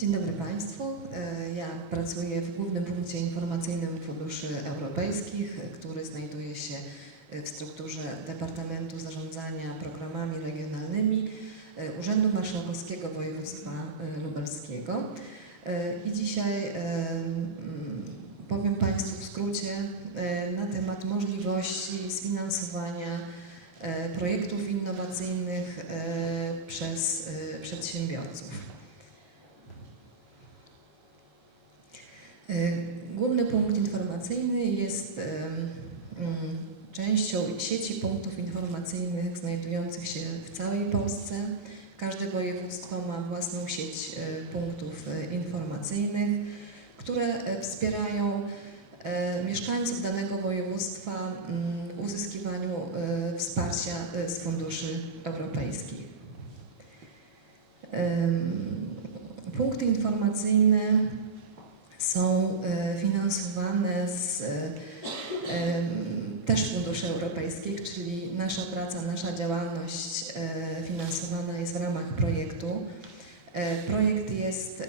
Dzień dobry Państwu. Ja pracuję w Głównym Punkcie Informacyjnym Funduszy Europejskich, który znajduje się w strukturze Departamentu Zarządzania Programami Regionalnymi Urzędu Marszałkowskiego Województwa Lubelskiego. I dzisiaj powiem Państwu w skrócie na temat możliwości sfinansowania projektów innowacyjnych przez przedsiębiorców. Główny punkt informacyjny jest częścią sieci punktów informacyjnych znajdujących się w całej Polsce. Każde województwo ma własną sieć punktów informacyjnych, które wspierają mieszkańców danego województwa w uzyskiwaniu wsparcia z funduszy europejskich. Punkty informacyjne są finansowane też z funduszy europejskich, czyli nasza praca, nasza działalność finansowana jest w ramach projektu. Projekt jest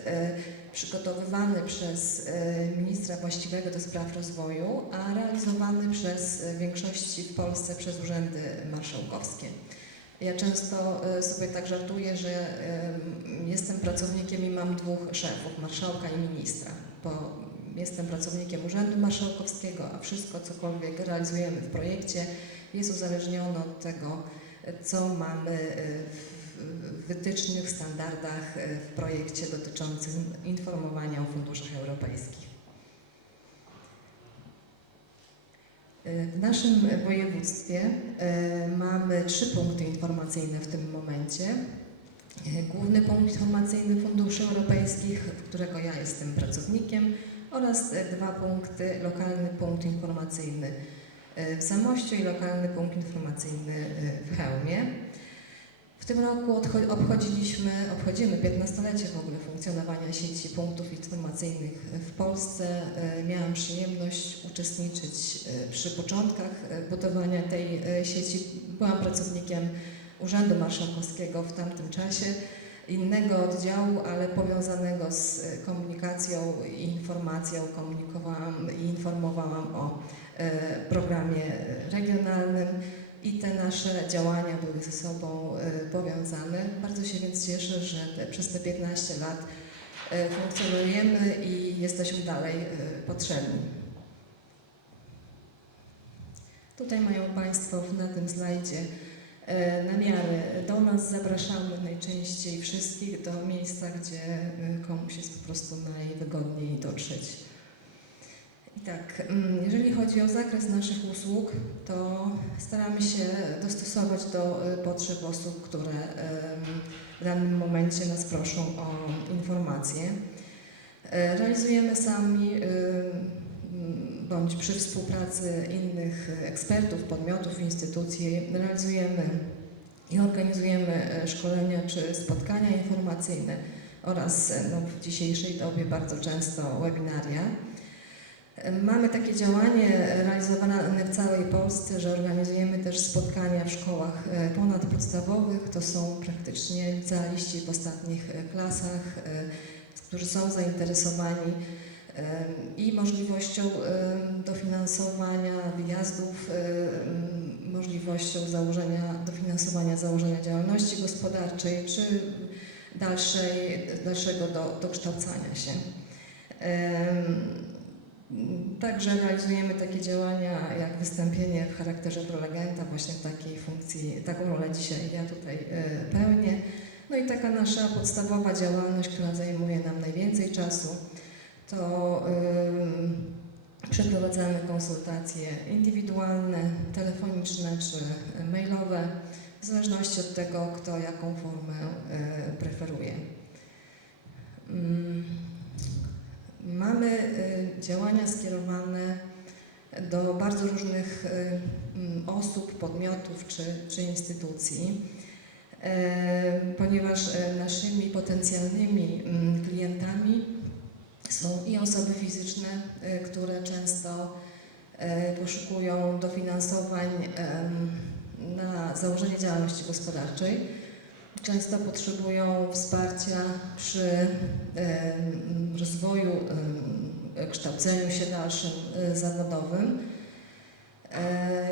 przygotowywany przez ministra właściwego do spraw rozwoju, a realizowany w większości w Polsce przez urzędy marszałkowskie. Ja często sobie tak żartuję, że jestem pracownikiem i mam dwóch szefów, marszałka i ministra, bo jestem pracownikiem Urzędu Marszałkowskiego, a wszystko, cokolwiek realizujemy w projekcie, jest uzależnione od tego, co mamy w wytycznych, standardach w projekcie dotyczącym informowania o funduszach europejskich. W naszym województwie mamy 3 punkty informacyjne w tym momencie. Główny punkt informacyjny funduszy europejskich, którego ja jestem pracownikiem, oraz 2 punkty, lokalny punkt informacyjny w Zamościu i lokalny punkt informacyjny w Chełmie. W tym roku obchodzimy 15-lecie w ogóle funkcjonowania sieci punktów informacyjnych w Polsce. Miałam przyjemność uczestniczyć przy początkach budowania tej sieci. Byłam pracownikiem Urzędu Marszałkowskiego w tamtym czasie, innego oddziału, ale powiązanego z komunikacją i informacją. Komunikowałam i informowałam o programie regionalnym. I te nasze działania były ze sobą powiązane. Bardzo się więc cieszę, że przez te 15 lat funkcjonujemy i jesteśmy dalej potrzebni. Tutaj mają Państwo na tym slajdzie namiary do nas. Zapraszamy najczęściej wszystkich do miejsca, gdzie komuś jest po prostu najwygodniej dotrzeć. I tak, jeżeli chodzi o zakres naszych usług, to staramy się dostosować do potrzeb osób, które w danym momencie nas proszą o informacje. Realizujemy sami bądź przy współpracy innych ekspertów, podmiotów, instytucji, realizujemy i organizujemy szkolenia czy spotkania informacyjne oraz w dzisiejszej dobie bardzo często webinaria. Mamy takie działanie realizowane w całej Polsce, że organizujemy też spotkania w szkołach ponadpodstawowych. To są praktycznie licealiści w ostatnich klasach, którzy są zainteresowani i możliwością dofinansowania wyjazdów, możliwością dofinansowania założenia działalności gospodarczej czy dalszego dokształcania się. Także realizujemy takie działania jak wystąpienie w charakterze prelegenta, właśnie w takiej funkcji, taką rolę dzisiaj ja tutaj pełnię. No i taka nasza podstawowa działalność, która zajmuje nam najwięcej czasu, to przeprowadzamy konsultacje indywidualne, telefoniczne czy mailowe, w zależności od tego, kto jaką formę preferuje. Mamy działania skierowane do bardzo różnych osób, podmiotów czy instytucji, ponieważ naszymi potencjalnymi klientami są i osoby fizyczne, które często poszukują dofinansowań na założenie działalności gospodarczej, często potrzebują wsparcia przy rozwoju, kształceniu się dalszym zawodowym,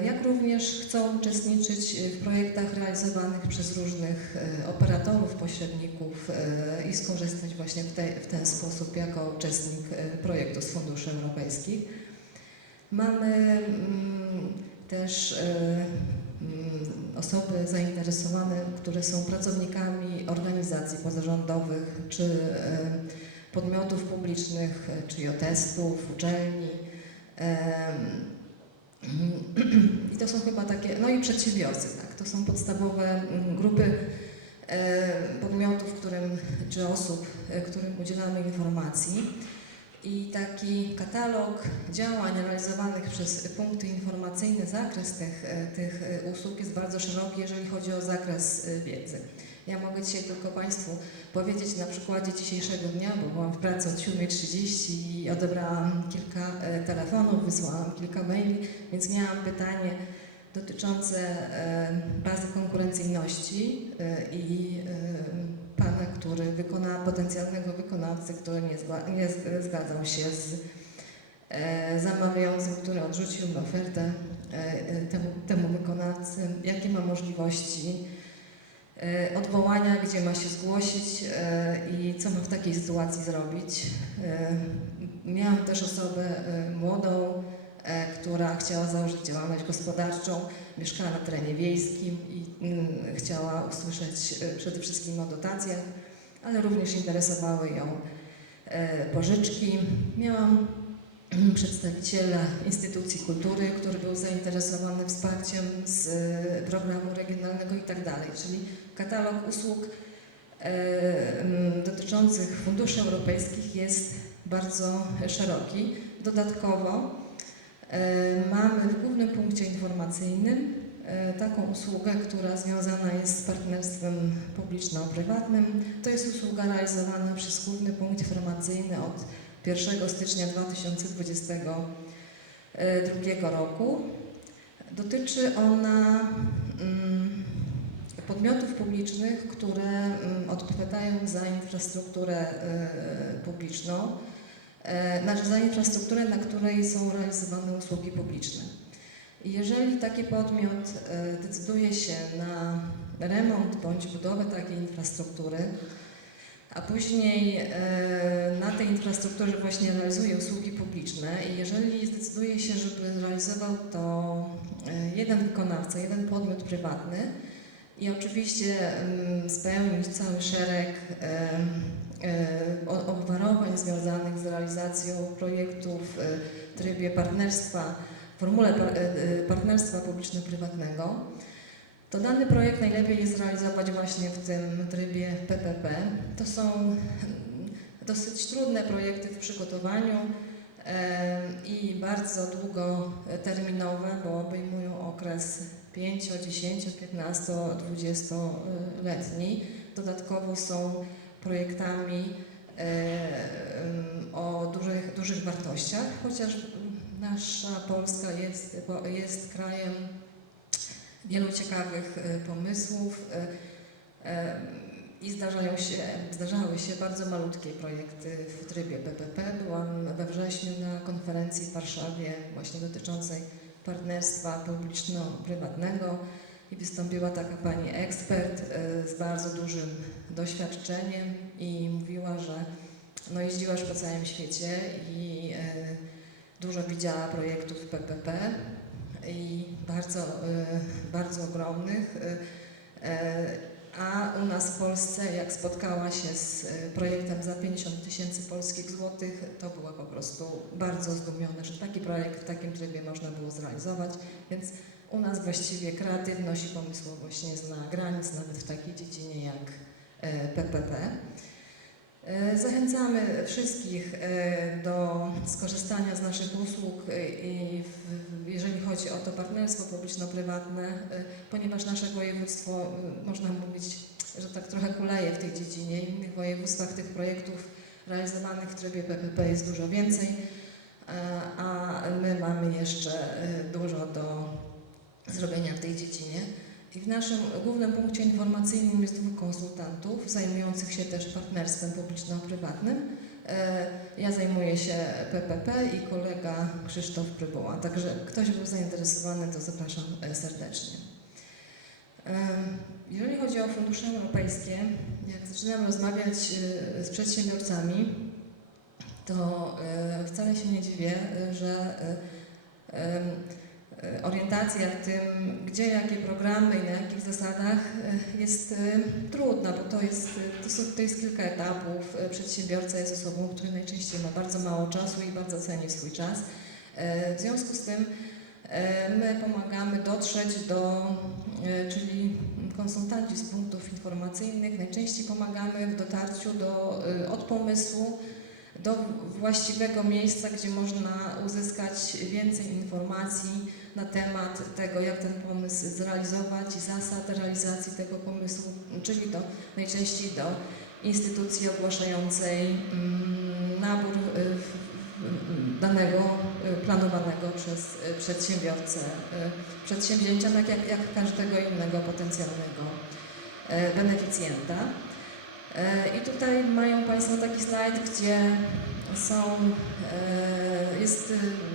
jak również chcą uczestniczyć w projektach realizowanych przez różnych operatorów, pośredników i skorzystać właśnie w ten sposób jako uczestnik projektu z funduszy europejskich. Mamy też osoby zainteresowane, które są pracownikami organizacji pozarządowych czy podmiotów publicznych, czy JOTES-ów, uczelni. I to są chyba takie, no i przedsiębiorcy, tak, to są podstawowe grupy podmiotów, czy osób, którym udzielamy informacji. I taki katalog działań realizowanych przez punkty informacyjne, zakres tych usług jest bardzo szeroki, jeżeli chodzi o zakres wiedzy. Ja mogę dzisiaj tylko Państwu powiedzieć na przykładzie dzisiejszego dnia, bo byłam w pracy od 7:30 i odebrałam kilka telefonów, wysłałam kilka maili, więc miałam pytanie dotyczące bazy konkurencyjności i pana, który potencjalnego wykonawcę, który nie zgadzał się z zamawiającym, który odrzucił ofertę temu wykonawcy, jakie ma możliwości odwołania, gdzie ma się zgłosić i co ma w takiej sytuacji zrobić. Miałam też osobę młodą, która chciała założyć działalność gospodarczą, mieszkała na terenie wiejskim i chciała usłyszeć przede wszystkim o dotacjach, ale również interesowały ją pożyczki. Miałam przedstawiciela instytucji kultury, który był zainteresowany wsparciem z programu regionalnego i tak dalej, czyli katalog usług dotyczących funduszy europejskich jest bardzo szeroki. Dodatkowo mamy w głównym punkcie informacyjnym taką usługę, która związana jest z partnerstwem publiczno-prywatnym. To jest usługa realizowana przez główny punkt informacyjny od 1 stycznia 2022 roku. Dotyczy ona podmiotów publicznych, które odpowiadają za infrastrukturę publiczną, za infrastrukturę, na której są realizowane usługi publiczne. I jeżeli taki podmiot decyduje się na remont bądź budowę takiej infrastruktury, a później na tej infrastrukturze właśnie realizuje usługi publiczne i jeżeli zdecyduje się, żeby realizował to jeden wykonawca, jeden podmiot prywatny i oczywiście spełnić cały szereg obwarowań związanych z realizacją projektów w trybie partnerstwa, w formule partnerstwa publiczno-prywatnego, to dany projekt najlepiej jest realizować właśnie w tym trybie PPP. To są dosyć trudne projekty w przygotowaniu i bardzo długoterminowe, bo obejmują okres 5, 10, 15, 20-letni. Dodatkowo są projektami o dużych wartościach, chociaż nasza Polska jest krajem wielu ciekawych pomysłów i zdarzały się bardzo malutkie projekty w trybie PPP. Byłam we wrześniu na konferencji w Warszawie właśnie dotyczącej partnerstwa publiczno-prywatnego i wystąpiła taka pani ekspert z bardzo dużym doświadczeniem i mówiła, że no jeździła już po całym świecie i dużo widziała projektów PPP i bardzo ogromnych, a u nas w Polsce, jak spotkała się z projektem za 50 000 polskich złotych, to była po prostu bardzo zdumiona, że taki projekt w takim trybie można było zrealizować, więc u nas właściwie kreatywność i pomysłowość nie zna granic, nawet w takiej dziedzinie jak PPP. Zachęcamy wszystkich do skorzystania z naszych usług, jeżeli chodzi o to partnerstwo publiczno-prywatne, ponieważ nasze województwo, można mówić, że tak trochę kuleje w tej dziedzinie. W innych województwach tych projektów realizowanych w trybie PPP jest dużo więcej, a my mamy jeszcze dużo do zrobienia w tej dziedzinie. I w naszym głównym punkcie informacyjnym jest 2 konsultantów zajmujących się też partnerstwem publiczno-prywatnym. Ja zajmuję się PPP i kolega Krzysztof Prybuła. Także ktoś był zainteresowany, to zapraszam serdecznie. Jeżeli chodzi o fundusze europejskie, jak zaczynamy rozmawiać z przedsiębiorcami, to wcale się nie dziwię, że orientacja w tym, gdzie jakie programy i na jakich zasadach jest trudna, bo to jest kilka etapów. Przedsiębiorca jest osobą, która najczęściej ma bardzo mało czasu i bardzo ceni swój czas. W związku z tym my pomagamy dotrzeć czyli konsultanci z punktów informacyjnych, najczęściej pomagamy w dotarciu od pomysłu do właściwego miejsca, gdzie można uzyskać więcej informacji na temat tego, jak ten pomysł zrealizować i zasad realizacji tego pomysłu, czyli najczęściej do instytucji ogłaszającej nabór danego planowanego przez przedsiębiorcę przedsięwzięcia, tak jak każdego innego potencjalnego beneficjenta. I tutaj mają Państwo taki slajd, gdzie jest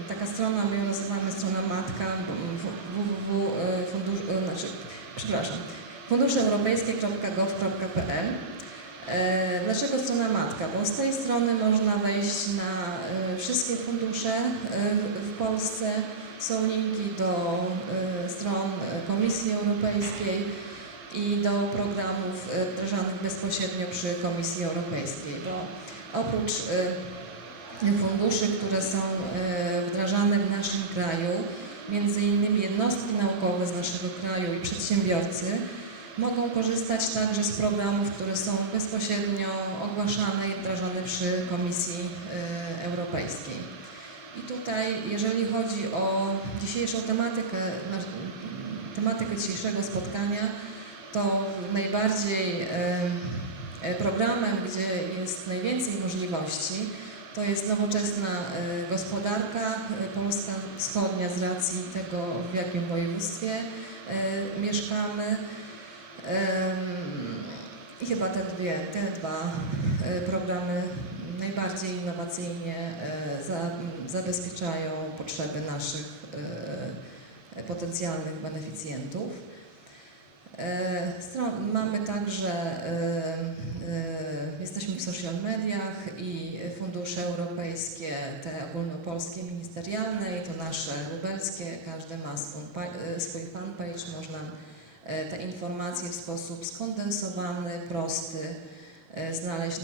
taka strona, my ją nazywamy strona matka funduszeeuropejskie.gov.pl. Dlaczego strona matka? Bo z tej strony można wejść na wszystkie fundusze w Polsce. Są linki do stron Komisji Europejskiej i do programów wdrażanych bezpośrednio przy Komisji Europejskiej. Bo oprócz funduszy, które są wdrażane w naszym kraju, między innymi jednostki naukowe z naszego kraju i przedsiębiorcy mogą korzystać także z programów, które są bezpośrednio ogłaszane i wdrażane przy Komisji Europejskiej. I tutaj, jeżeli chodzi o dzisiejszą tematykę dzisiejszego spotkania, to najbardziej programem, gdzie jest najwięcej możliwości, to jest nowoczesna gospodarka Polska Wschodnia z racji tego, w jakim województwie mieszkamy. I chyba te 2 programy najbardziej innowacyjnie zabezpieczają potrzeby naszych potencjalnych beneficjentów. Mamy także, jesteśmy w social mediach i fundusze europejskie, te ogólnopolskie, ministerialne i to nasze lubelskie, każdy ma swój fanpage, można te informacje w sposób skondensowany, prosty znaleźć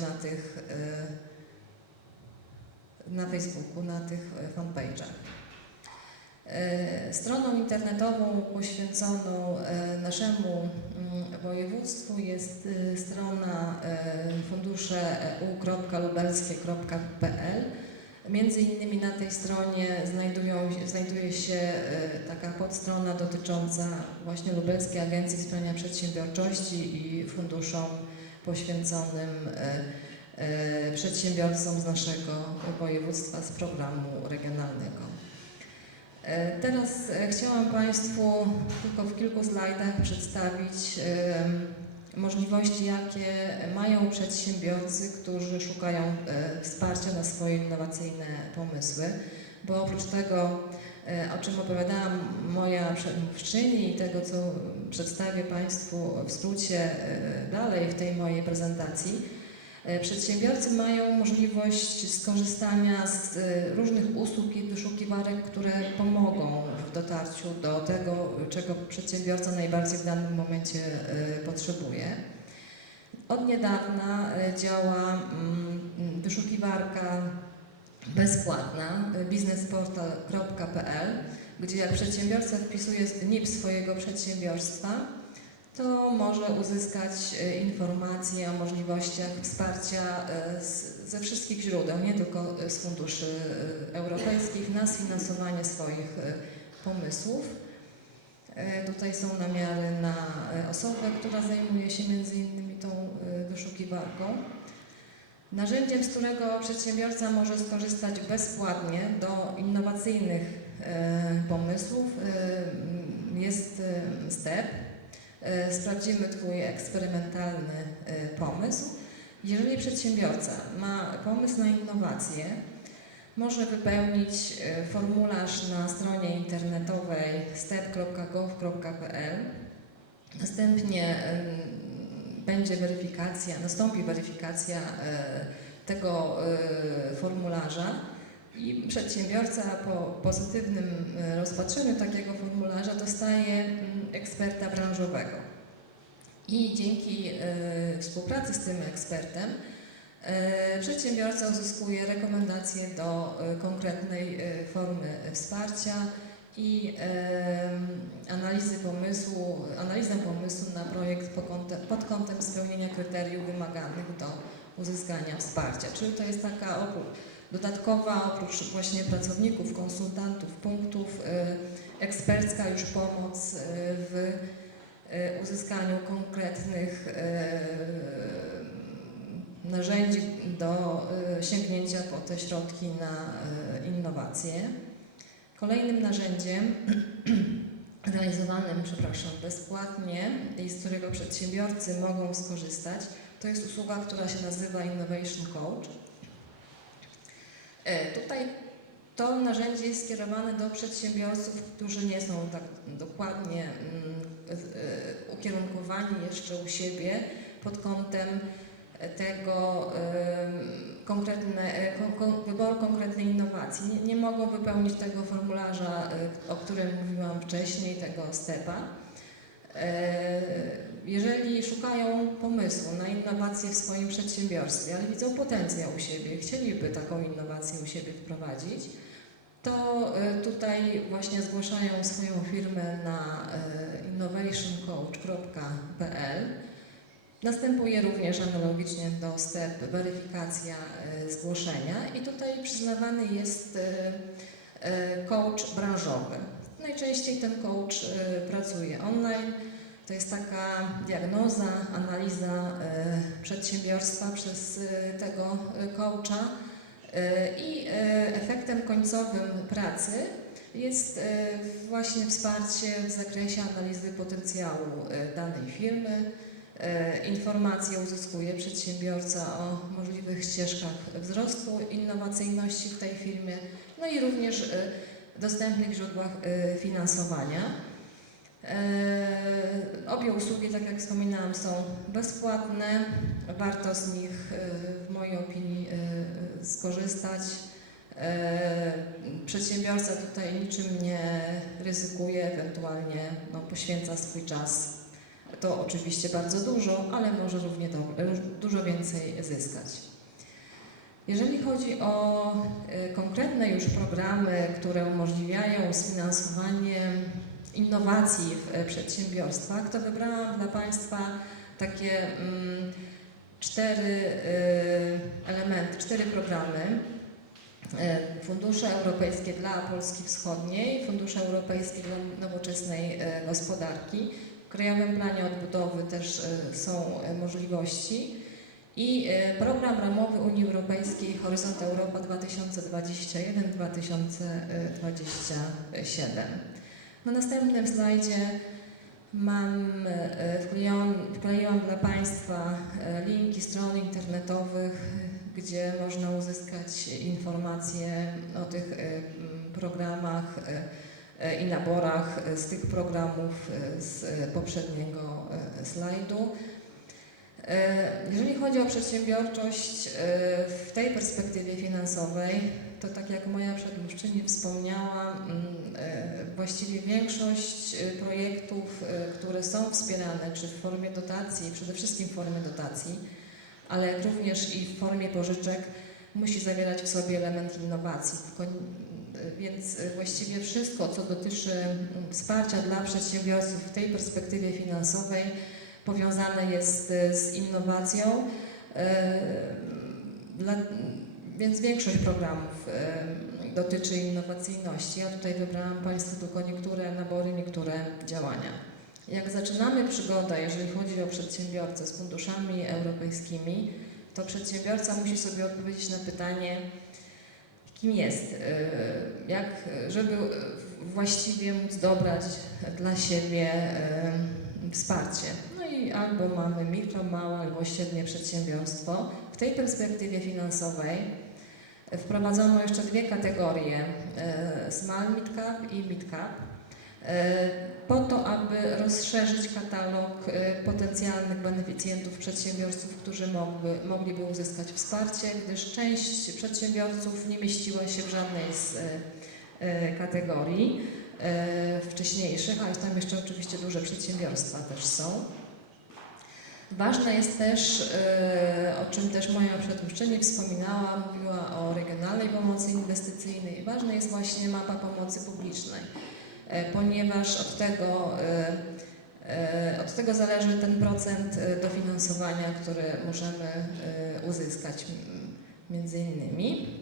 na Facebooku, na tych fanpage'ach. Stroną internetową poświęconą naszemu województwu jest strona fundusze.eu.lubelskie.pl. Między innymi na tej stronie znajduje się taka podstrona dotycząca właśnie Lubelskiej Agencji Wspierania Przedsiębiorczości i funduszom poświęconym przedsiębiorcom z naszego województwa z programu regionalnego. Teraz chciałam Państwu tylko w kilku slajdach przedstawić możliwości, jakie mają przedsiębiorcy, którzy szukają wsparcia na swoje innowacyjne pomysły, bo oprócz tego, o czym opowiadałam moja przedmówczyni i tego, co przedstawię Państwu w skrócie dalej w tej mojej prezentacji, przedsiębiorcy mają możliwość skorzystania z różnych usług i wyszukiwarek, które pomogą w dotarciu do tego, czego przedsiębiorca najbardziej w danym momencie potrzebuje. Od niedawna działa wyszukiwarka bezpłatna biznesportal.pl, gdzie jak przedsiębiorca wpisuje NIP swojego przedsiębiorstwa, to może uzyskać informacje o możliwościach wsparcia ze wszystkich źródeł, nie tylko z funduszy europejskich, na sfinansowanie swoich pomysłów. Tutaj są namiary na osobę, która zajmuje się między innymi tą wyszukiwarką. Narzędziem, z którego przedsiębiorca może skorzystać bezpłatnie do innowacyjnych pomysłów, jest STEP. sprawdzimy Twój eksperymentalny pomysł. Jeżeli przedsiębiorca ma pomysł na innowację, może wypełnić formularz na stronie internetowej step.gov.pl. Następnie nastąpi weryfikacja tego formularza i przedsiębiorca po pozytywnym rozpatrzeniu takiego formularza dostaje eksperta branżowego. I dzięki współpracy z tym ekspertem przedsiębiorca uzyskuje rekomendacje do konkretnej formy wsparcia i analizę pomysłu na projekt pod kątem spełnienia kryteriów wymaganych do uzyskania wsparcia. Czyli to jest taka dodatkowa, oprócz właśnie pracowników, konsultantów, punktów, ekspercka już pomoc w uzyskaniu konkretnych narzędzi do sięgnięcia po te środki na innowacje. Kolejnym narzędziem realizowanym, bezpłatnie i z którego przedsiębiorcy mogą skorzystać, to jest usługa, która się nazywa Innovation Coach. Tutaj to narzędzie jest skierowane do przedsiębiorców, którzy nie są tak dokładnie ukierunkowani jeszcze u siebie pod kątem tego wyboru konkretnej innowacji. Nie mogą wypełnić tego formularza, o którym mówiłam wcześniej, tego STEP-a. Jeżeli szukają pomysłu na innowację w swoim przedsiębiorstwie, ale widzą potencjał u siebie, chcieliby taką innowację u siebie wprowadzić, to tutaj właśnie zgłaszają swoją firmę na innovationcoach.pl. Następuje również analogicznie do STEP weryfikacja zgłoszenia i tutaj przyznawany jest coach branżowy. Najczęściej ten coach pracuje online. To jest taka diagnoza, analiza przedsiębiorstwa przez tego coacha i efektem końcowym pracy jest właśnie wsparcie w zakresie analizy potencjału danej firmy. Informacje uzyskuje przedsiębiorca o możliwych ścieżkach wzrostu innowacyjności w tej firmie, no i również dostępnych źródłach finansowania. Obie usługi, tak jak wspominałam, są bezpłatne. Warto z nich, w mojej opinii, skorzystać. Przedsiębiorca tutaj niczym nie ryzykuje, ewentualnie poświęca swój czas. To oczywiście bardzo dużo, ale może równie dużo więcej zyskać. Jeżeli chodzi o konkretne już programy, które umożliwiają sfinansowanie innowacji w przedsiębiorstwach, to wybrałam dla Państwa takie 4 elementy, 4 programy. Fundusze europejskie dla Polski Wschodniej, fundusze europejskie dla nowoczesnej gospodarki. W Krajowym Planie Odbudowy też są możliwości i program ramowy Unii Europejskiej Horyzont Europa 2021-2027. Na następnym slajdzie wkleiłam dla Państwa linki stron internetowych, gdzie można uzyskać informacje o tych programach i naborach z tych programów z poprzedniego slajdu. Jeżeli chodzi o przedsiębiorczość w tej perspektywie finansowej, to tak jak moja przedmówczyni wspomniała, właściwie większość projektów, które są wspierane, czy w formie dotacji, przede wszystkim w formie dotacji, ale również i w formie pożyczek, musi zawierać w sobie element innowacji. Więc właściwie wszystko, co dotyczy wsparcia dla przedsiębiorców w tej perspektywie finansowej, powiązane jest z innowacją, więc większość programów dotyczy innowacyjności. Ja tutaj wybrałam Państwu tylko niektóre nabory, niektóre działania. Jak zaczynamy przygodę, jeżeli chodzi o przedsiębiorcę z funduszami europejskimi, to przedsiębiorca musi sobie odpowiedzieć na pytanie, kim jest, żeby właściwie móc dobrać dla siebie wsparcie. No i albo mamy mikro, małe albo średnie przedsiębiorstwo. W tej perspektywie finansowej wprowadzono jeszcze dwie kategorie, small mid cap i mid cap, po to, aby rozszerzyć katalog potencjalnych beneficjentów, przedsiębiorców, którzy mogliby uzyskać wsparcie, gdyż część przedsiębiorców nie mieściła się w żadnej z kategorii wcześniejszych, ale tam jeszcze oczywiście duże przedsiębiorstwa też są. Ważne jest też, o czym też moja przedmówczyni wspominała, mówiła o regionalnej pomocy inwestycyjnej. Ważna jest właśnie mapa pomocy publicznej, ponieważ od tego zależy ten procent dofinansowania, który możemy uzyskać między innymi.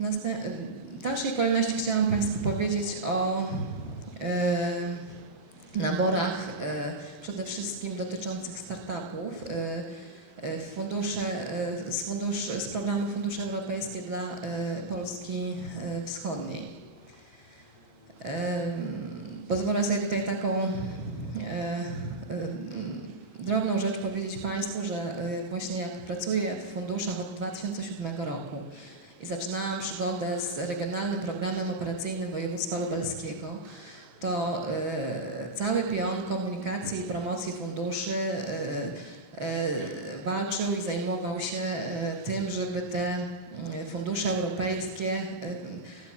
W dalszej kolejności chciałam Państwu powiedzieć o naborach przede wszystkim dotyczących startupów z programu Fundusze Europejskie dla Polski Wschodniej. Pozwolę sobie tutaj taką drobną rzecz powiedzieć Państwu, że właśnie jak pracuję w funduszach od 2007 roku i zaczynałam przygodę z Regionalnym Programem Operacyjnym Województwa Lubelskiego, to cały pion komunikacji i promocji funduszy walczył i zajmował się tym, żeby te fundusze europejskie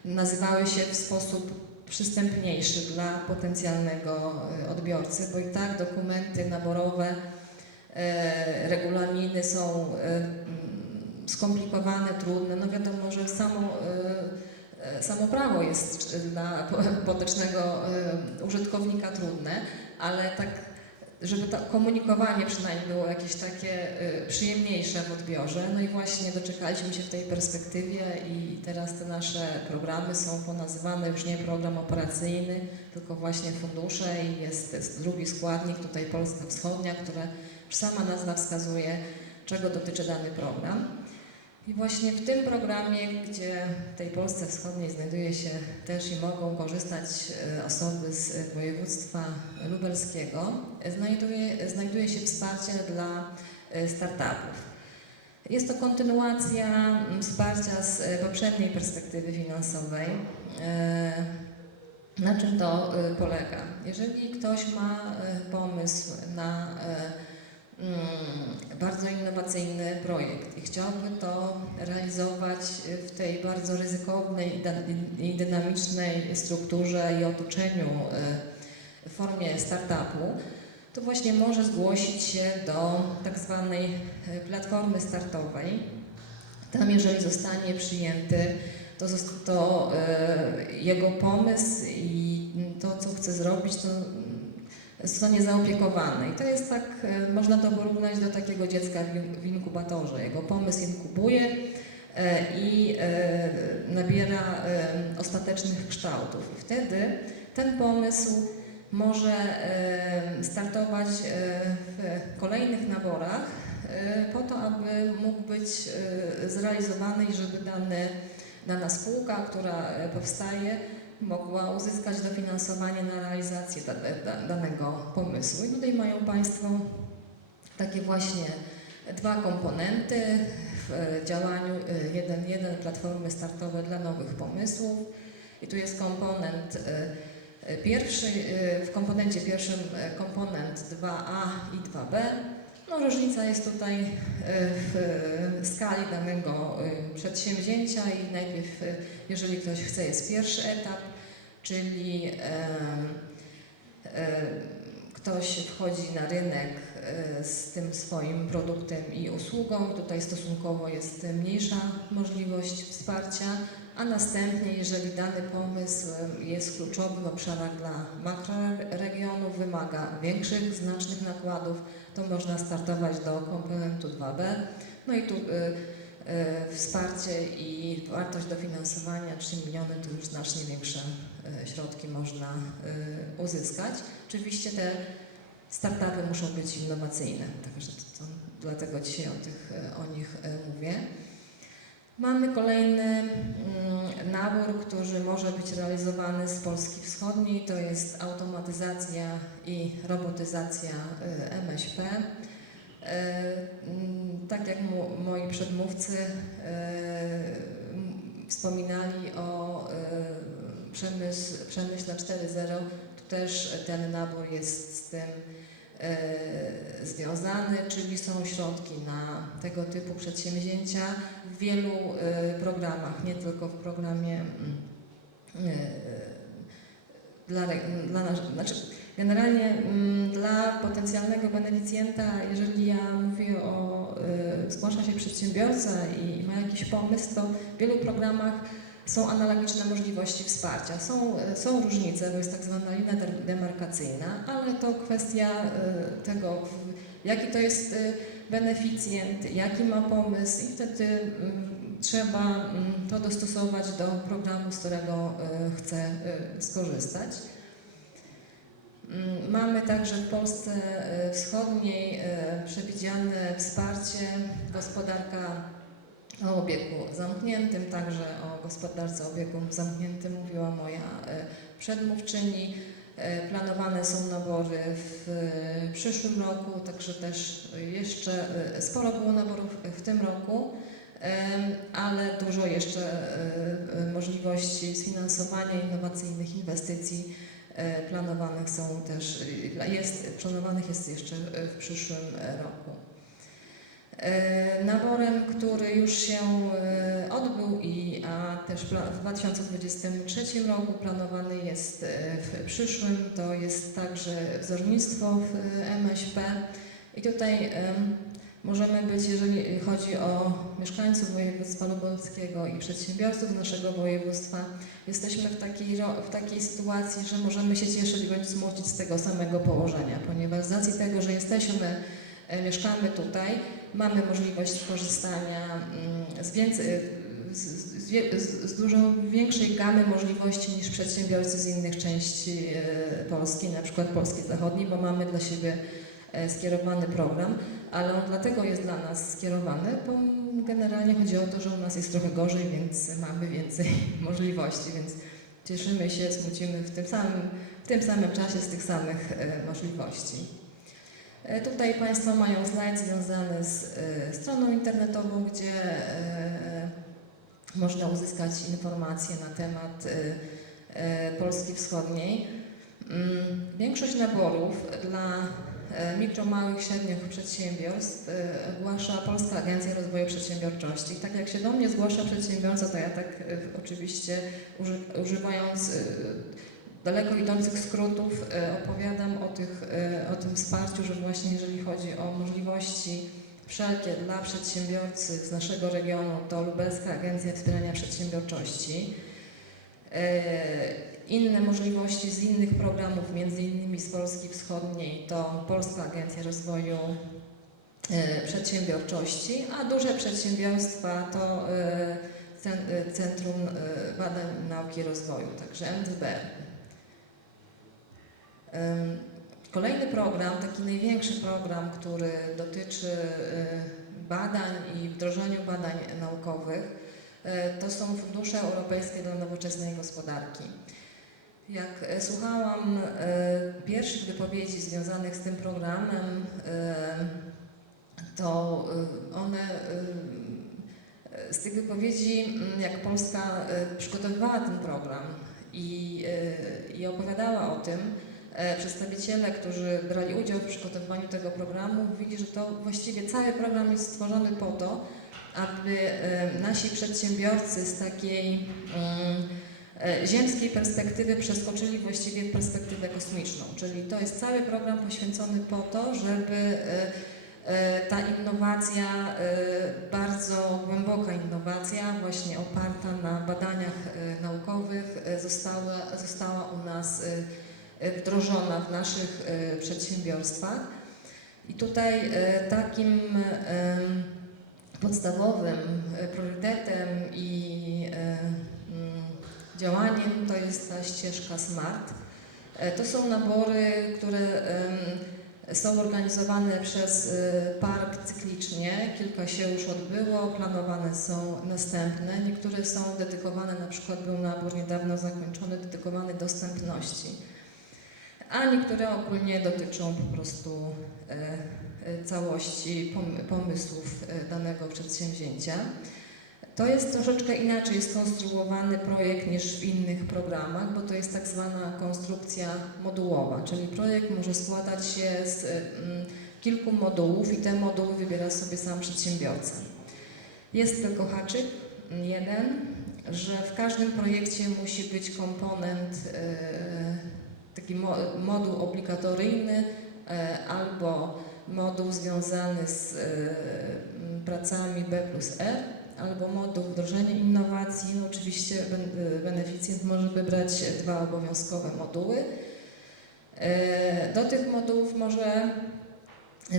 nazywały się w sposób przystępniejszy dla potencjalnego odbiorcy, bo i tak dokumenty naborowe, regulaminy są skomplikowane, trudne. No wiadomo, że samo prawo jest dla potocznego użytkownika trudne, ale tak, żeby to komunikowanie przynajmniej było jakieś takie przyjemniejsze w odbiorze. No i właśnie doczekaliśmy się w tej perspektywie i teraz te nasze programy są ponazywane już nie program operacyjny, tylko właśnie fundusze i jest drugi składnik, tutaj Polska Wschodnia, która już sama nazwa wskazuje, czego dotyczy dany program. I właśnie w tym programie, gdzie w tej Polsce Wschodniej znajduje się też i mogą korzystać osoby z województwa lubelskiego, znajduje się wsparcie dla startupów. Jest to kontynuacja wsparcia z poprzedniej perspektywy finansowej. Na czym to polega? Jeżeli ktoś ma pomysł na bardzo innowacyjny projekt i chciałby to realizować w tej bardzo ryzykownej i dynamicznej strukturze i otoczeniu w formie startupu, to właśnie może zgłosić się do tak zwanej platformy startowej. Tam, jeżeli zostanie przyjęty, to jego pomysł i to, co chce zrobić, to zostanie zaopiekowane. I to jest tak, można to porównać do takiego dziecka w inkubatorze. Jego pomysł inkubuje i nabiera ostatecznych kształtów. I wtedy ten pomysł może startować w kolejnych naborach po to, aby mógł być zrealizowany i żeby dana spółka, która powstaje, mogła uzyskać dofinansowanie na realizację danego pomysłu. I tutaj mają Państwo takie właśnie dwa komponenty w działaniu 1.1 platformy startowe dla nowych pomysłów. I tu jest komponent pierwszy, w komponencie pierwszym komponent 2A i 2B. No, różnica jest tutaj w skali danego przedsięwzięcia i najpierw, jeżeli ktoś chce, jest pierwszy etap, czyli ktoś wchodzi na rynek z tym swoim produktem i usługą. Tutaj stosunkowo jest mniejsza możliwość wsparcia, a następnie, jeżeli dany pomysł jest kluczowy w obszarach dla makroregionów, wymaga większych, znacznych nakładów, to można startować do komponentu 2B. No i tu wsparcie i wartość dofinansowania 3 miliony, to już znacznie większe środki można uzyskać. Oczywiście te startupy muszą być innowacyjne, także dlatego dzisiaj o nich mówię. Mamy kolejny nabór, który może być realizowany z Polski Wschodniej, to jest automatyzacja i robotyzacja MŚP. Tak jak moi przedmówcy wspominali o przemyśle 4.0, to też ten nabór jest z tym związany, czyli są środki na tego typu przedsięwzięcia w wielu programach, nie tylko w programie generalnie dla potencjalnego beneficjenta, jeżeli ja mówię zgłasza się przedsiębiorca i ma jakiś pomysł, to w wielu programach są analogiczne możliwości wsparcia. Są różnice, bo jest tak zwana linia demarkacyjna, ale to kwestia tego, jaki to jest beneficjent, jaki ma pomysł i wtedy trzeba to dostosować do programu, z którego chce skorzystać. Mamy także w Polsce Wschodniej przewidziane wsparcie gospodarka o obiegu zamkniętym, także o gospodarce o obiegu zamkniętym mówiła moja przedmówczyni. Planowane są nabory w przyszłym roku, także też jeszcze sporo było naborów w tym roku, ale dużo jeszcze możliwości sfinansowania innowacyjnych inwestycji planowanych jest jeszcze w przyszłym roku. Naborem, który już się odbył, a też w 2023 roku planowany jest w przyszłym, to jest także wzornictwo w MŚP i tutaj możemy być, jeżeli chodzi o mieszkańców województwa lubelskiego i przedsiębiorców naszego województwa, jesteśmy w takiej sytuacji, że możemy się cieszyć bądź smucić z tego samego położenia, ponieważ z racji tego, że mieszkamy tutaj, mamy możliwość skorzystania z dużo większej gamy możliwości niż przedsiębiorcy z innych części Polski, na przykład Polski Zachodniej, bo mamy dla siebie skierowany program, ale on dlatego jest dla nas skierowany, bo generalnie chodzi o to, że u nas jest trochę gorzej, więc mamy więcej możliwości, więc cieszymy się, smucimy w tym samym czasie z tych samych możliwości. Tutaj Państwo mają slajd związany z stroną internetową, gdzie można uzyskać informacje na temat Polski Wschodniej. Większość naborów dla mikro, małych, średnich przedsiębiorstw ogłasza Polska Agencja Rozwoju Przedsiębiorczości. Tak jak się do mnie zgłasza przedsiębiorca, to ja tak oczywiście używając daleko idących skrótów opowiadam o tym wsparciu, że właśnie jeżeli chodzi o możliwości wszelkie dla przedsiębiorcy z naszego regionu, to Lubelska Agencja Wspierania Przedsiębiorczości. Inne możliwości z innych programów, między innymi z Polski Wschodniej, to Polska Agencja Rozwoju Przedsiębiorczości, a duże przedsiębiorstwa to Centrum Badań Nauki i Rozwoju, także NDB. Kolejny program, taki największy program, który dotyczy badań i wdrożenia badań naukowych, to są fundusze europejskie dla nowoczesnej gospodarki. Jak słuchałam pierwszych wypowiedzi związanych z tym programem, to one z tych wypowiedzi, jak Polska przygotowywała ten program i opowiadała o tym, przedstawiciele, którzy brali udział w przygotowywaniu tego programu, mówili, że to właściwie cały program jest stworzony po to, aby nasi przedsiębiorcy z takiej ziemskiej perspektywy przeskoczyli właściwie w perspektywę kosmiczną. Czyli to jest cały program poświęcony po to, żeby ta innowacja, bardzo głęboka innowacja, właśnie oparta na badaniach naukowych, została u nas wdrożona w naszych przedsiębiorstwach. I tutaj takim podstawowym priorytetem i działaniem to jest ta ścieżka SMART. To są nabory, które Są organizowane przez park cyklicznie, kilka się już odbyło, planowane są następne. Niektóre są dedykowane, na przykład był nabór niedawno zakończony, dedykowany dostępności, a niektóre ogólnie dotyczą po prostu całości pomysłów danego przedsięwzięcia. To jest troszeczkę inaczej skonstruowany projekt niż w innych programach, bo to jest tak zwana konstrukcja modułowa, czyli projekt może składać się z kilku modułów i te moduły wybiera sobie sam przedsiębiorca. Jest tylko haczyk jeden, że w każdym projekcie musi być komponent, taki moduł obligatoryjny albo moduł związany z pracami B+R, albo moduł wdrożenia innowacji. No oczywiście beneficjent może wybrać 2 obowiązkowe moduły. Do tych modułów może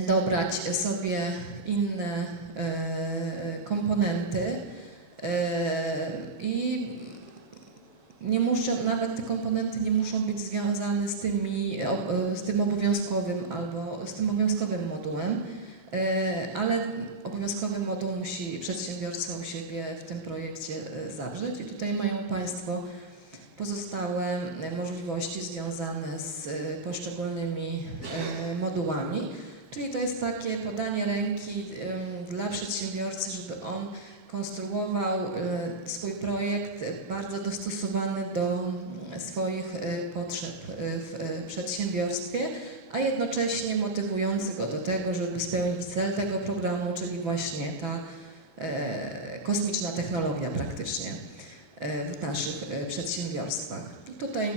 dobrać sobie inne komponenty i nie muszą, nawet te komponenty nie muszą być związane z tym obowiązkowym albo z tym obowiązkowym modułem, ale obowiązkowy moduł musi przedsiębiorca u siebie w tym projekcie zawrzeć i tutaj mają Państwo pozostałe możliwości związane z poszczególnymi modułami, czyli to jest takie podanie ręki dla przedsiębiorcy, żeby on konstruował swój projekt bardzo dostosowany do swoich potrzeb w przedsiębiorstwie, a jednocześnie motywujący go do tego, żeby spełnić cel tego programu, czyli właśnie ta kosmiczna technologia praktycznie w naszych przedsiębiorstwach. Tutaj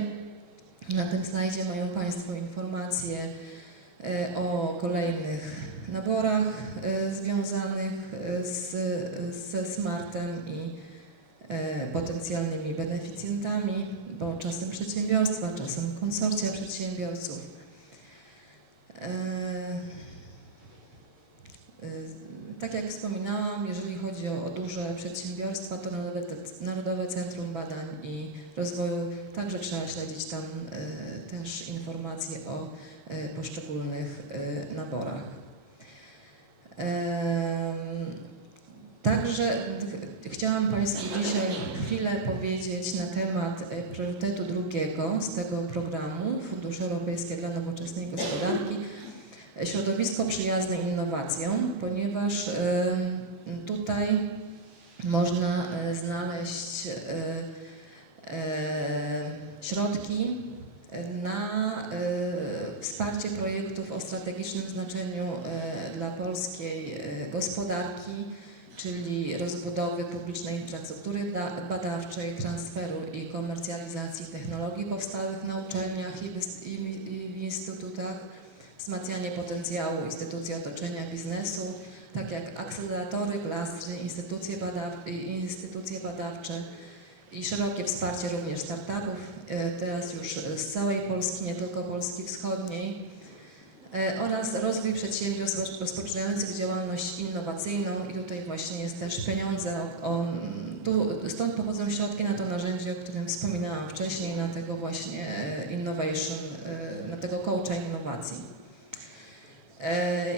na tym slajdzie mają Państwo informacje o kolejnych naborach związanych ze Smartem i potencjalnymi beneficjentami, bo czasem przedsiębiorstwa, czasem konsorcja przedsiębiorców. Tak jak wspominałam, jeżeli chodzi o duże przedsiębiorstwa, to Narodowe Centrum Badań i Rozwoju także trzeba śledzić tam też informacje o poszczególnych naborach. Także chciałam Państwu dzisiaj chwilę powiedzieć na temat priorytetu drugiego z tego programu Fundusze Europejskie dla Nowoczesnej Gospodarki, środowisko przyjazne innowacjom, ponieważ tutaj można znaleźć środki na wsparcie projektów o strategicznym znaczeniu dla polskiej gospodarki, czyli rozbudowy publicznej infrastruktury badawczej, transferu i komercjalizacji technologii powstałych na uczelniach i w instytutach, wzmacnianie potencjału instytucji otoczenia biznesu, tak jak akceleratory, klastry, instytucje badawcze i szerokie wsparcie również startupów, teraz już z całej Polski, nie tylko Polski Wschodniej, oraz rozwój przedsiębiorstw rozpoczynających działalność innowacyjną i tutaj właśnie jest też pieniądze, stąd pochodzą środki na to narzędzie, o którym wspominałam wcześniej, na tego właśnie innovation, na tego coacha innowacji.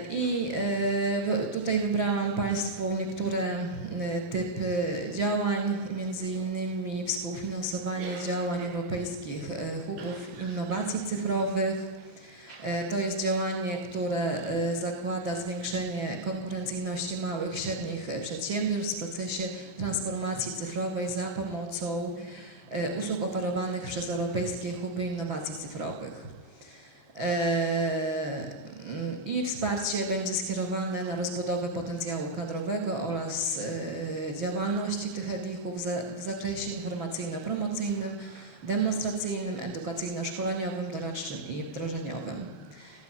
I tutaj wybrałam Państwu niektóre typy działań, między innymi współfinansowanie działań europejskich hubów innowacji cyfrowych. To jest działanie, które zakłada zwiększenie konkurencyjności małych i średnich przedsiębiorstw w procesie transformacji cyfrowej za pomocą usług oferowanych przez europejskie huby innowacji cyfrowych. I wsparcie będzie skierowane na rozbudowę potencjału kadrowego oraz działalności tych EDIH-ów w zakresie informacyjno-promocyjnym, demonstracyjnym, edukacyjno-szkoleniowym, doradczym i wdrożeniowym.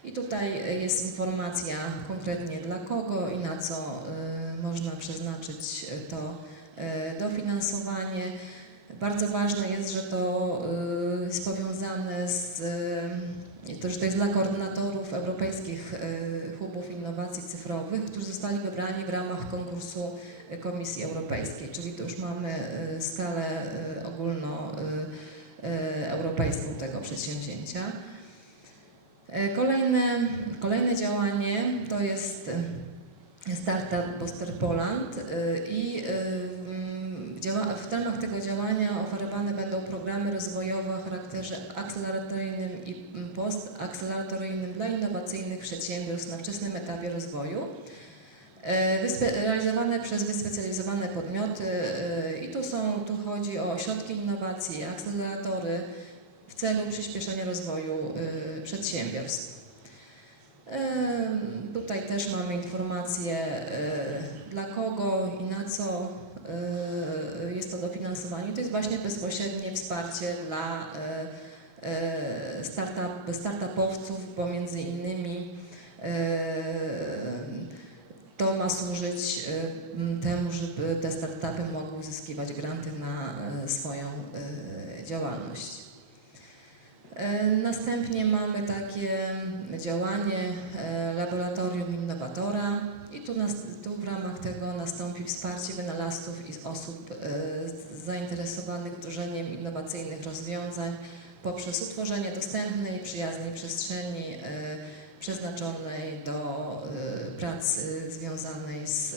I tutaj jest informacja konkretnie dla kogo i na co można przeznaczyć to dofinansowanie. Bardzo ważne jest, że to jest powiązane że to jest dla koordynatorów europejskich hubów innowacji cyfrowych, którzy zostali wybrani w ramach konkursu Komisji Europejskiej, czyli to już mamy skalę ogólnoeuropejską tego przedsięwzięcia. Kolejne działanie to jest Startup Booster Poland i w ramach tego działania oferowane będą programy rozwojowe o charakterze akceleratoryjnym i postakceleratoryjnym dla innowacyjnych przedsiębiorstw na wczesnym etapie rozwoju, realizowane przez wyspecjalizowane podmioty i tu chodzi o ośrodki innowacji, akceleratory w celu przyspieszenia rozwoju przedsiębiorstw. Tutaj też mamy informacje dla kogo i na co jest to dofinansowanie. To jest właśnie bezpośrednie wsparcie dla startupowców, bo między innymi to ma służyć temu, żeby te startupy mogły uzyskiwać granty na swoją działalność. Następnie mamy takie działanie Laboratorium Innowatora i tu w ramach tego nastąpi wsparcie wynalazców i osób zainteresowanych wdrożeniem innowacyjnych rozwiązań poprzez utworzenie dostępnej i przyjaznej przestrzeni przeznaczonej do pracy związanej z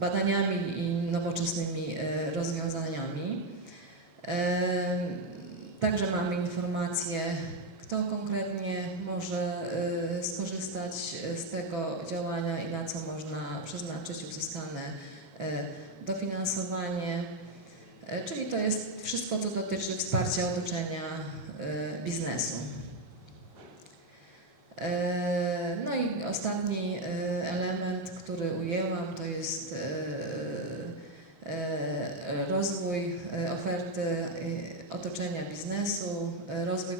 badaniami i nowoczesnymi rozwiązaniami. Także mamy informacje, kto konkretnie może skorzystać z tego działania i na co można przeznaczyć uzyskane dofinansowanie. Czyli to jest wszystko, co dotyczy wsparcia otoczenia biznesu. No i ostatni element, który ujęłam, to jest rozwój oferty otoczenia biznesu, rozwój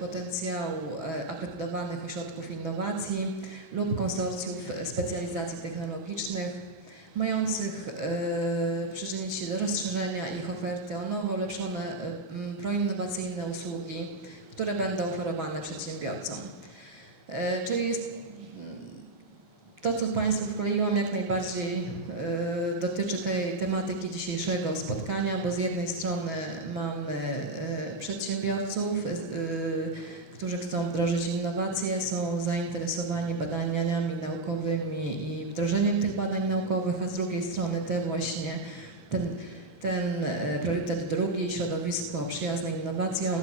potencjału akredytowanych ośrodków innowacji lub konsorcjów specjalizacji technologicznych, mających przyczynić się do rozszerzenia ich oferty o nowo ulepszone proinnowacyjne usługi, które będą oferowane przedsiębiorcom. Czyli jest to, co Państwu wkleiłam, jak najbardziej dotyczy tej tematyki dzisiejszego spotkania, bo z jednej strony mamy przedsiębiorców, którzy chcą wdrożyć innowacje, są zainteresowani badaniami naukowymi i wdrożeniem tych badań naukowych, a z drugiej strony ten priorytet drugi, środowisko przyjazne innowacjom,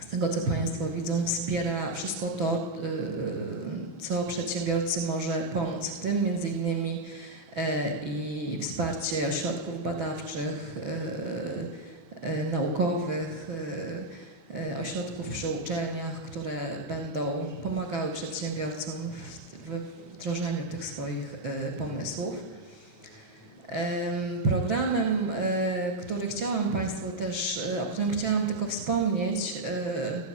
z tego co Państwo widzą, wspiera wszystko to, co przedsiębiorcy może pomóc w tym, między innymi i wsparcie ośrodków badawczych, naukowych, ośrodków przy uczelniach, które będą pomagały przedsiębiorcom w wdrożeniu tych swoich pomysłów. Programem, o którym chciałam tylko wspomnieć,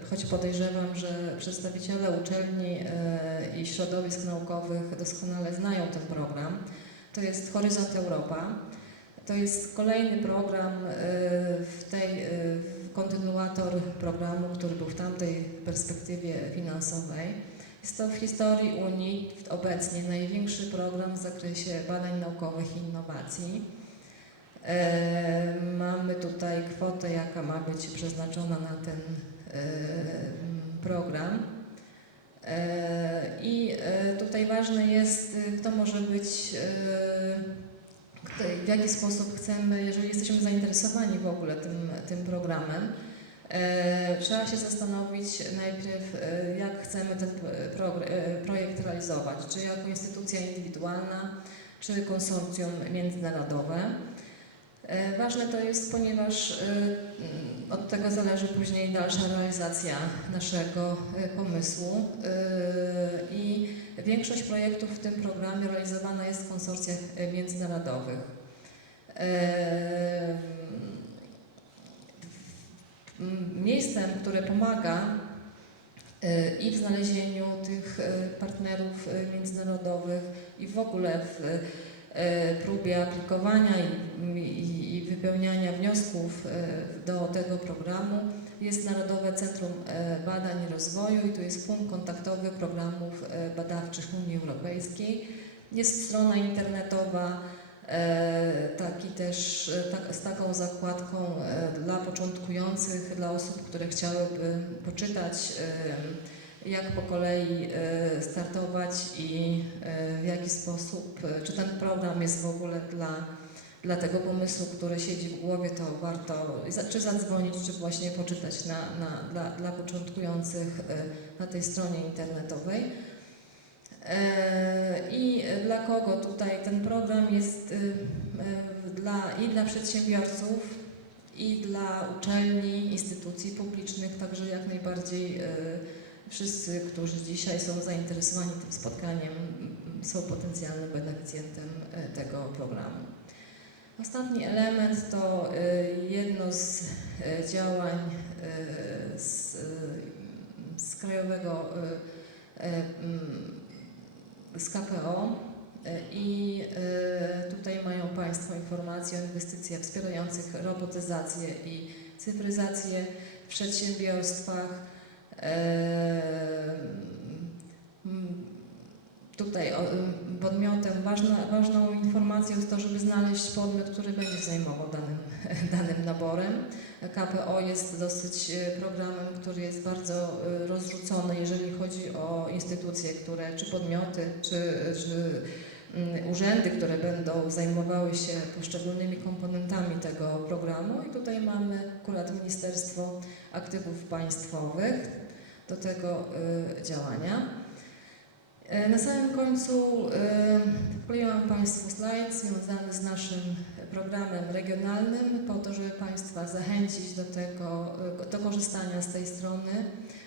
choć podejrzewam, że przedstawiciele uczelni i środowisk naukowych doskonale znają ten program, to jest Horyzont Europa. To jest kolejny program, kontynuator programu, który był w tamtej perspektywie finansowej. Jest to w historii Unii obecnie największy program w zakresie badań naukowych i innowacji. Mamy tutaj kwotę, jaka ma być przeznaczona na ten program. I tutaj ważne jest, kto może być, w jaki sposób chcemy, jeżeli jesteśmy zainteresowani w ogóle tym programem, trzeba się zastanowić najpierw, jak chcemy ten projekt realizować, czy jako instytucja indywidualna, czy konsorcjum międzynarodowe. Ważne to jest, ponieważ od tego zależy później dalsza realizacja naszego pomysłu i większość projektów w tym programie realizowana jest w konsorcjach międzynarodowych. Miejscem, które pomaga i w znalezieniu tych partnerów międzynarodowych i w ogóle w próbie aplikowania i wypełniania wniosków do tego programu jest Narodowe Centrum Badań i Rozwoju i to jest punkt kontaktowy programów badawczych Unii Europejskiej. Jest strona internetowa, z taką taką zakładką dla początkujących, dla osób, które chciałyby poczytać, jak po kolei startować i w jaki sposób, czy ten program jest w ogóle dla tego pomysłu, który siedzi w głowie, to warto czy zadzwonić, czy właśnie poczytać dla początkujących na tej stronie internetowej. I dla kogo tutaj ten program jest i dla przedsiębiorców, i dla uczelni, instytucji publicznych, także jak najbardziej wszyscy, którzy dzisiaj są zainteresowani tym spotkaniem, są potencjalnym beneficjentem tego programu. Ostatni element to jedno z działań z krajowego, z KPO i tutaj mają Państwo informacje o inwestycjach wspierających robotyzację i cyfryzację w przedsiębiorstwach. Tutaj podmiotem, ważną informacją jest to, żeby znaleźć podmiot, który będzie się zajmował danym naborem. KPO jest dosyć programem, który jest bardzo rozrzucony, jeżeli chodzi o instytucje, czy podmioty, czy urzędy, które będą zajmowały się poszczególnymi komponentami tego programu. I tutaj mamy akurat Ministerstwo Aktywów Państwowych do tego działania. Na samym końcu wkleiłam Państwu slajd związany z naszym programem regionalnym po to, żeby Państwa zachęcić do korzystania z tej strony.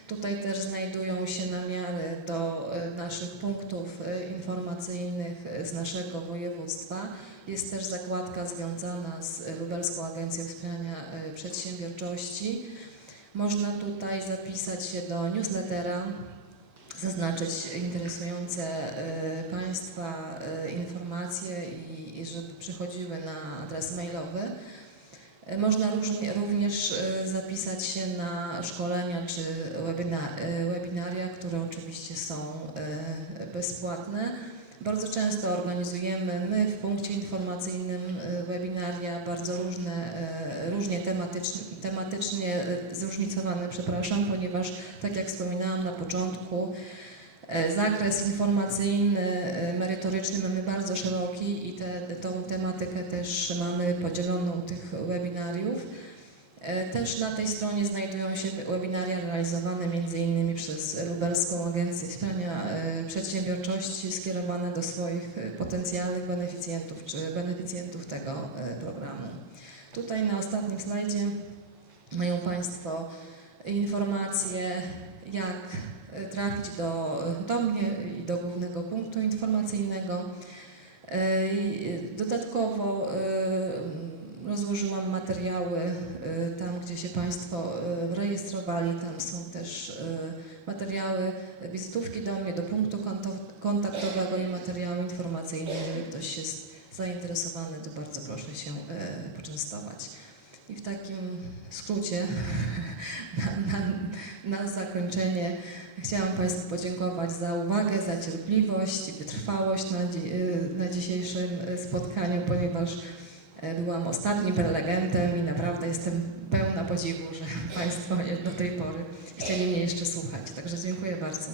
Tutaj też znajdują się namiary do naszych punktów informacyjnych z naszego województwa. Jest też zakładka związana z Lubelską Agencją Wspierania Przedsiębiorczości. Można tutaj zapisać się do newslettera, zaznaczyć interesujące Państwa informacje i żeby przychodziły na adres mailowy. Można również zapisać się na szkolenia czy webinaria, które oczywiście są bezpłatne. Bardzo często organizujemy my w punkcie informacyjnym webinaria bardzo różnie tematycznie zróżnicowane, ponieważ tak jak wspominałam na początku, zakres informacyjny, merytoryczny mamy bardzo szeroki i tą tematykę też mamy podzieloną tych webinariów. Też na tej stronie znajdują się webinaria realizowane m.in. przez Lubelską Agencję Wspierania Przedsiębiorczości skierowane do swoich potencjalnych beneficjentów czy beneficjentów tego programu. Tutaj na ostatnim slajdzie mają Państwo informacje, jak trafić do mnie i do głównego punktu informacyjnego. Dodatkowo rozłożyłam materiały tam, gdzie się Państwo rejestrowali. Tam są też materiały, wizytówki do mnie, do punktu kontaktowego i materiały informacyjne. Jeżeli ktoś jest zainteresowany, to bardzo proszę się poczęstować. I w takim skrócie na zakończenie chciałam Państwu podziękować za uwagę, za cierpliwość i wytrwałość na dzisiejszym spotkaniu, ponieważ byłam ostatnim prelegentem i naprawdę jestem pełna podziwu, że Państwo do tej pory chcieli mnie jeszcze słuchać. Także dziękuję bardzo.